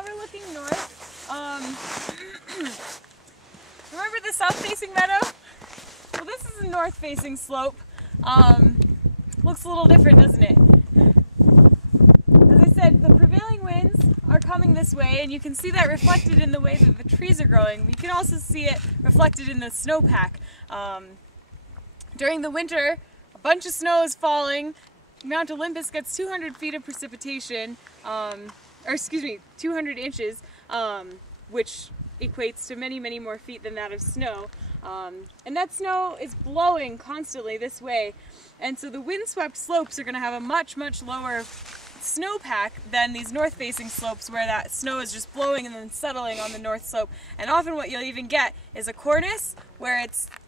now we're looking north. Remember the south-facing meadow? Well, this is a north-facing slope. Looks a little different, doesn't it? As I said, the prevailing winds are coming this way, and you can see that reflected in the way that the trees are growing. You can also see it reflected in the snowpack. During the winter, a bunch of snow is falling. Mount Olympus gets 200 feet of precipitation, 200 inches, which equates to many, many more feet than that of snow. And that snow is blowing constantly this way. And so the windswept slopes are going to have a much, much lower snowpack than these north-facing slopes where that snow is just blowing and then settling on the north slope. And often what you'll even get is a cornice where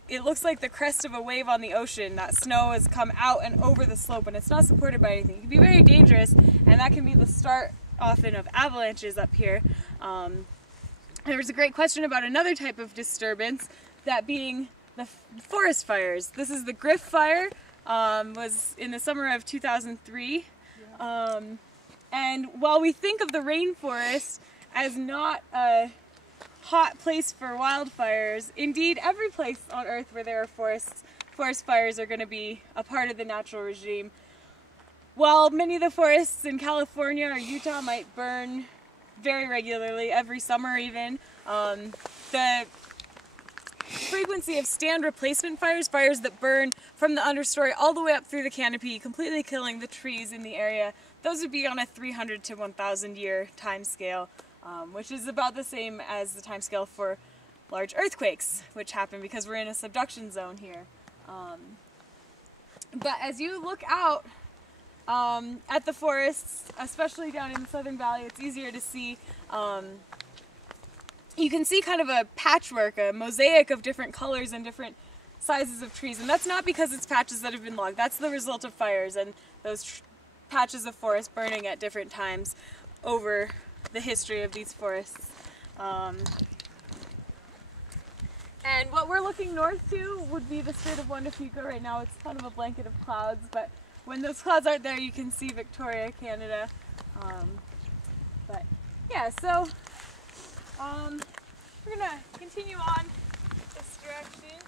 it looks like the crest of a wave on the ocean. That snow has come out and over the slope and it's not supported by anything. It can be very dangerous, and that can be the start often of avalanches up here. There was a great question about another type of disturbance, that being the forest fires. This is the Griff Fire, was in the summer of 2003. And while we think of the rainforest as not a hot place for wildfires, indeed every place on Earth where there are forest fires are going to be a part of the natural regime. While many of the forests in California or Utah might burn very regularly, every summer even, the frequency of stand replacement fires, fires that burn from the understory all the way up through the canopy, completely killing the trees in the area, those would be on a 300 to 1,000 year time scale, which is about the same as the time scale for large earthquakes, which happen because we're in a subduction zone here. But as you look out at the forests, especially down in the Southern Valley, it's easier to see. You can see kind of a patchwork, a mosaic of different colors and different sizes of trees, and that's not because it's patches that have been logged. That's the result of fires and those patches of forest burning at different times over the history of these forests. And what we're looking north to would be the Strait of Juan de Fuca. Right now it's kind of a blanket of clouds, but when those clouds aren't there, you can see Victoria, Canada. But yeah, so we're gonna continue on this direction.